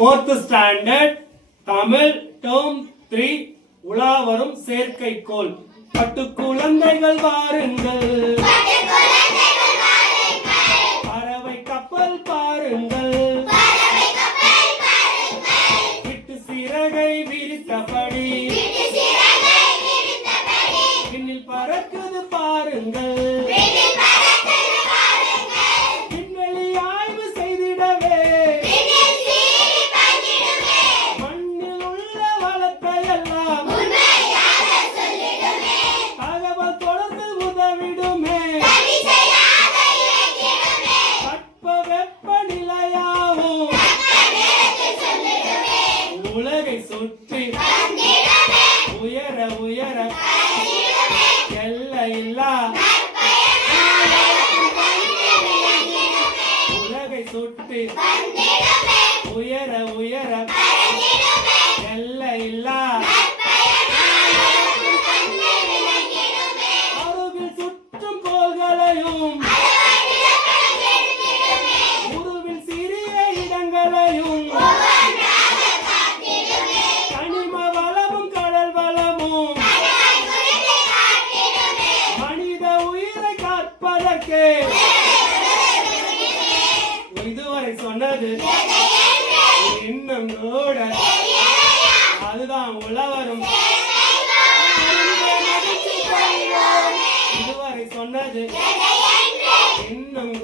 4th standard Tamil term 3 உலாவரும் செயற்கைக்கோள். பட்டு குழந்தைகள் வாருங்கள், பறவை கப்பல் பாருங்கள், விட்டு சிறகை விரித்தபடி விண்ணில் பறக்குது பாருங்கள். விண்வெளி ஆய்வு செய்திடவே மண்ணில் உள்ள வளத்தை எல்லாம் தகவல் தொடர்ந்து உதவிடுமே. தட்ப வெப்ப நிலையாவும் உலகை சுற்றி உயர உயர எல்லையில்லா உலகை சுற்றி உயர உயர எல்லையில்லா அருகில் சுற்றும் கோள்களையும் உருவில் சிறிய இடங்களையும் கனிம வளமும் கடல் வளமும் மனித உயிரை காப்பதற்கு இதுவரை சொன்னது இன்னும் கூட அதுதான் உலவரும். இதுவரை சொன்னது இன்னும்